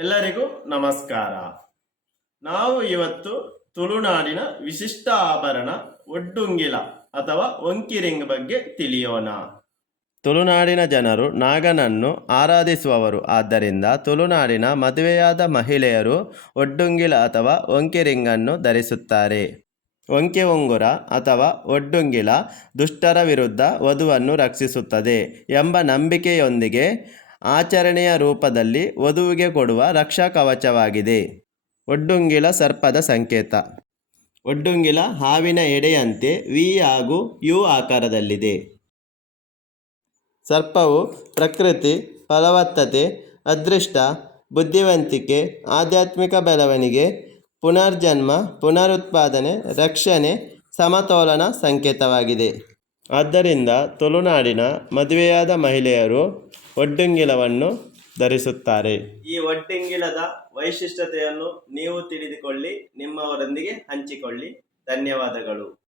ಎಲ್ಲರಿಗೂ ನಮಸ್ಕಾರ. ನಾವು ಇವತ್ತು ತುಳುನಾಡಿನ ವಿಶಿಷ್ಟ ಆಭರಣ ಒಡ್ಡುಂಗಿಲ ಅಥವಾ ವಂಕಿರಿಂಗ್ ಬಗ್ಗೆ ತಿಳಿಯೋಣ. ತುಳುನಾಡಿನ ಜನರು ನಾಗನನ್ನು ಆರಾಧಿಸುವವರು. ಆದ್ದರಿಂದ ತುಳುನಾಡಿನ ಮದುವೆಯಾದ ಮಹಿಳೆಯರು ಒಡ್ಡುಂಗಿಲ ಅಥವಾ ವಂಕಿರಿಂಗನ್ನು ಧರಿಸುತ್ತಾರೆ. ವಂಕೆ ಉಂಗುರ ಅಥವಾ ಒಡ್ಡುಂಗಿಲ ದುಷ್ಟರ ವಿರುದ್ಧ ವಧುವನ್ನು ರಕ್ಷಿಸುತ್ತದೆ ಎಂಬ ನಂಬಿಕೆಯೊಂದಿಗೆ ಆಚರಣೆಯ ರೂಪದಲ್ಲಿ ವಧುವಿಗೆ ಕೊಡುವ ರಕ್ಷಾ ಕವಚವಾಗಿದೆ. ಒಡ್ಡುಂಗಿಲ ಸರ್ಪದ ಸಂಕೇತ. ಒಡ್ಡುಂಗಿಲ ಹಾವಿನ ಎಡೆಯಂತೆ ವಿ ಹಾಗೂ ಯು ಆಕಾರದಲ್ಲಿದೆ. ಸರ್ಪವು ಪ್ರಕೃತಿ, ಫಲವತ್ತತೆ, ಅದೃಷ್ಟ, ಬುದ್ಧಿವಂತಿಕೆ, ಆಧ್ಯಾತ್ಮಿಕ ಬೆಳವಣಿಗೆ, ಪುನರ್ಜನ್ಮ, ಪುನರುತ್ಪಾದನೆ, ರಕ್ಷಣೆ, ಸಮತೋಲನ ಸಂಕೇತವಾಗಿದೆ. ಆದ್ದರಿಂದ ತುಳುನಾಡಿನ ಮದುವೆಯಾದ ಮಹಿಳೆಯರು ಒಡ್ಡುಂಗಿಲವನ್ನು ಧರಿಸುತ್ತಾರೆ. ಈ ಒಡ್ಡುಂಗಿಲದ ವೈಶಿಷ್ಟ್ಯತೆಯನ್ನು ನೀವು ತಿಳಿದುಕೊಳ್ಳಿ, ನಿಮ್ಮವರೊಂದಿಗೆ ಹಂಚಿಕೊಳ್ಳಿ. ಧನ್ಯವಾದಗಳು.